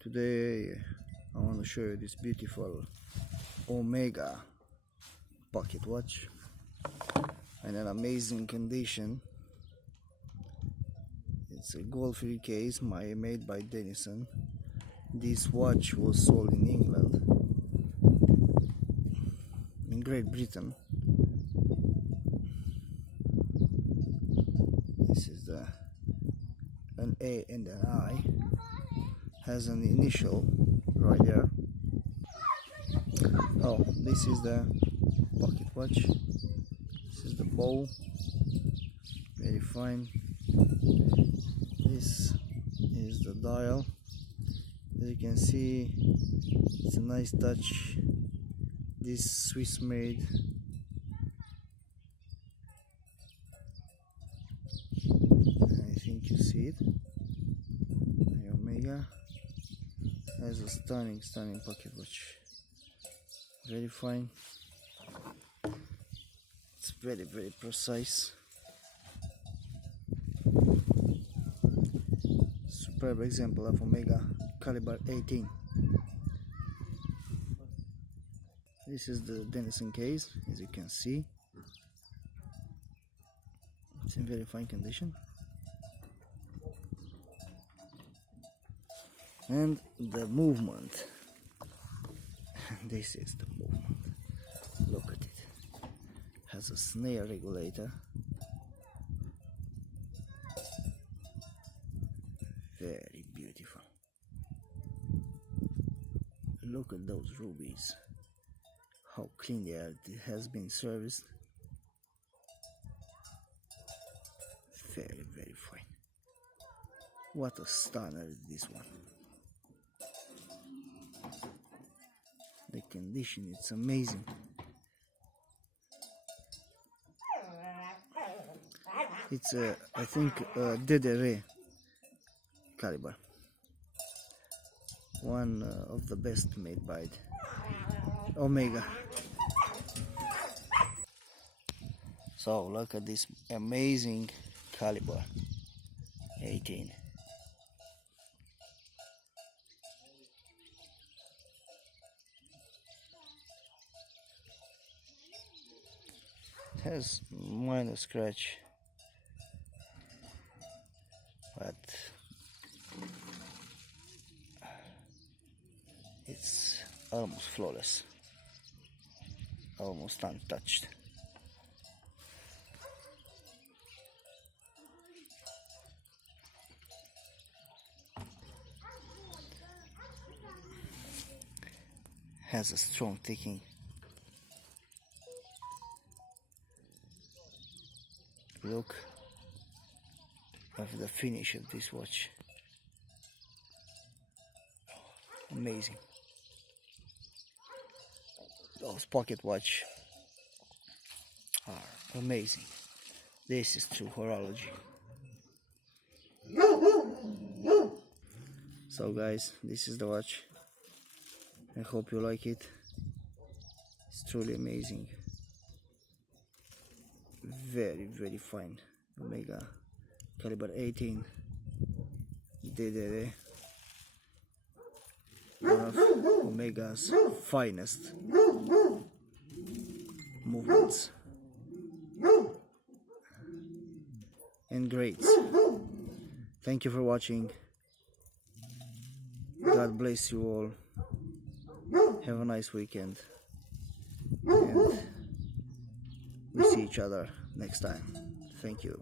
Today I want to show you this beautiful Omega pocket watch in an amazing condition. It's a gold-free case made by Denison. This watch was sold in England, in Great Britain. This is an A and an I. Has an initial right there. Oh, this is the pocket watch. This is the bow, very fine. This is the dial. As you can see, it's a nice touch. This Swiss made. I think you see it. The Omega has a stunning pocket watch. Very fine. It's very precise. Superb example of Omega caliber 18. This is the Denison case, as you can see. It's in very fine condition. And the movement. This is the movement. Look at it. Has a snare regulator. Very beautiful. Look at those rubies. How clean they are. It has been serviced. Very fine. What a stunner is this one. The condition, it's amazing. It's I think DDR caliber. One of the best made by Omega. So look at this amazing caliber 18. Has minor scratch, but it's almost flawless, almost untouched. Has a strong ticking. Look at the finish of this watch. Amazing. Those pocket watch are amazing. This is true horology. So guys, this is the watch. I hope you like it. It's truly amazing. Very fine. Omega caliber 18 DDR, one of Omega's finest movements and grades. Thank you for watching. God bless you all. Have a nice weekend, and we see each other next time. Thank you.